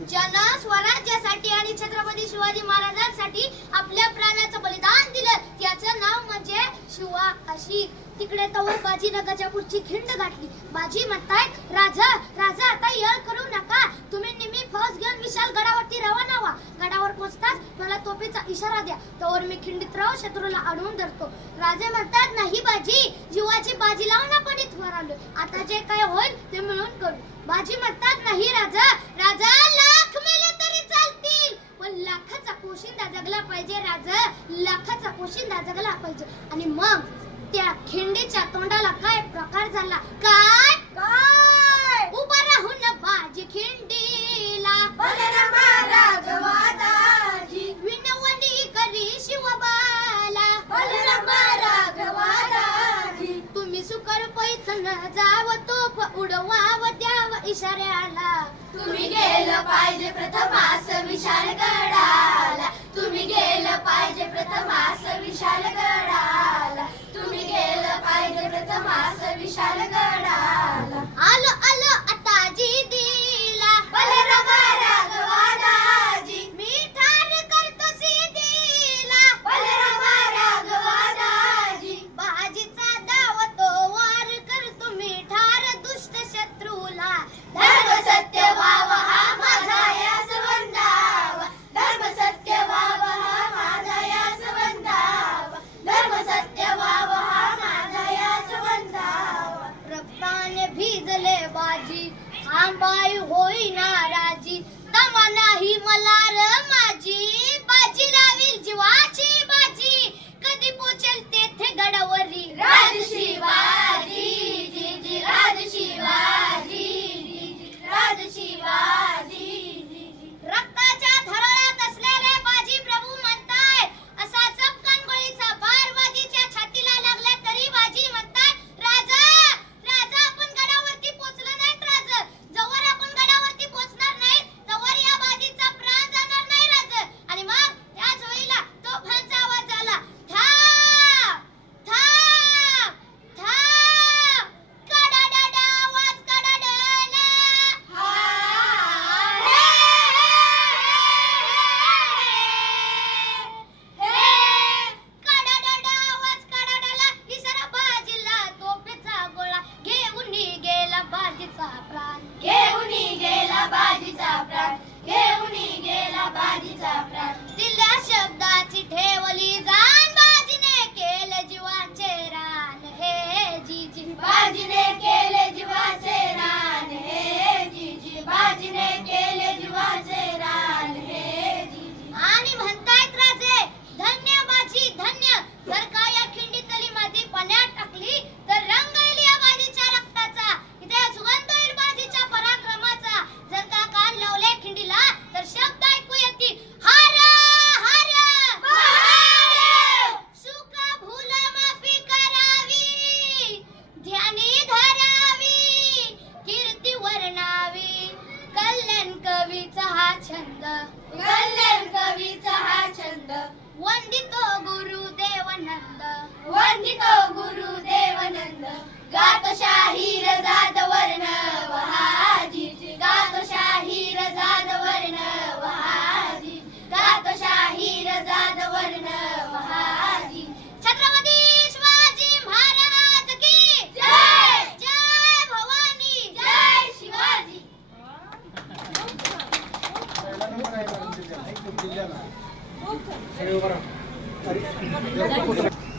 ज्यानं स्वराज्यासाठी आणि छत्रपती शिवाजी महाराजांसाठी आपल्या प्राणाचं बलिदान दिलं त्याचं नाव म्हणजे शिवा अशी. तिकडे तवर बाजी नगाच्या पुढची खिंड गाठली. बाजी म्हणताय राजा राजा आता येळ करू नका. तुम्ही निमी फौज घेऊन विशाल गडावरती रवाना व्हा. गडावर पोहोचताच मला तोफीचा इशारा द्या. तोवर मी खिंडीत राहू शत्रूला अडवून धरतो. राजे म्हणतात नाही बाजी जीवाची बाजी लावून आपण इथवर आलो आता जे काय होईल ते मिळून करू. बाजी म्हणतात नाही राजा त्या खिंडीच्या तोंडाला काय प्रकार झाला? काय? काय? उभा राहून बाजी खिंडीला. विनवणी करी शिवबाला. तुम्ही सुकर पैठण जाव तोफ उडवाव द्याव इशाऱ्याला. तुम्ही गेलं पाहिजे प्रथमास विशाल गडाला. तुम्ही गेलं पाहिजे प्रथमास आंबाई थांबाई होई नाराजी तमा नाही मला र माझी वंदितो गुरुदेवनंद. गात शाहीर जात वर्ण वहाजी गातो शाहीर जात वर्ण वहाजी गातो शाहीर जात वर्ण वहाजी छत्रपती शिवाजी महाराज की जय! जय भवानी. जय शिवाजी.